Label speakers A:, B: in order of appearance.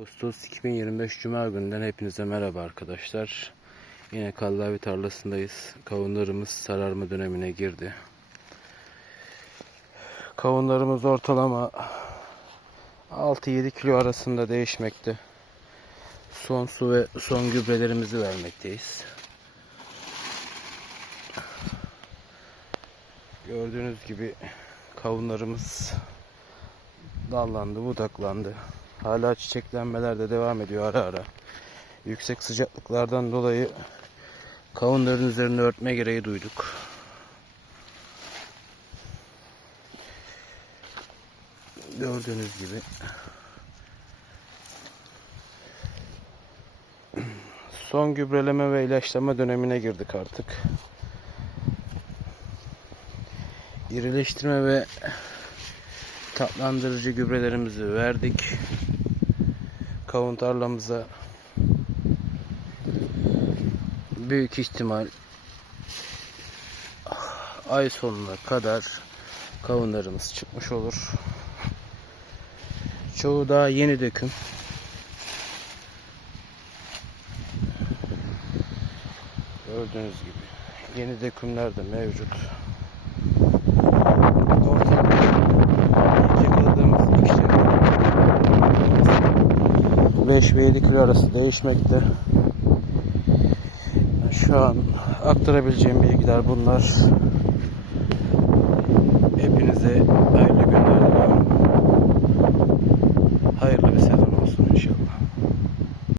A: Ağustos 2025 Cuma gününden hepinize merhaba arkadaşlar. Yine kallavi tarlasındayız. Kavunlarımız sararma dönemine girdi. Kavunlarımız ortalama 6-7 kilo arasında değişmekte. Son su ve son gübrelerimizi vermekteyiz. Gördüğünüz gibi kavunlarımız dallandı, budaklandı. Hala çiçeklenmeler de devam ediyor ara ara. Yüksek sıcaklıklardan dolayı kavunların üzerine örtme gereği duyduk. Gördüğünüz gibi son gübreleme ve ilaçlama dönemine girdik artık. İrileştirme ve tatlandırıcı gübrelerimizi verdik. Kavun tarlamıza büyük ihtimal ay sonuna kadar kavunlarımız çıkmış olur. Çoğu daha yeni döküm. Gördüğünüz gibi yeni dökümler de mevcut. 5 ve 7 kilo arası değişmekte. Şu an aktarabileceğim bilgiler bunlar. Hepinize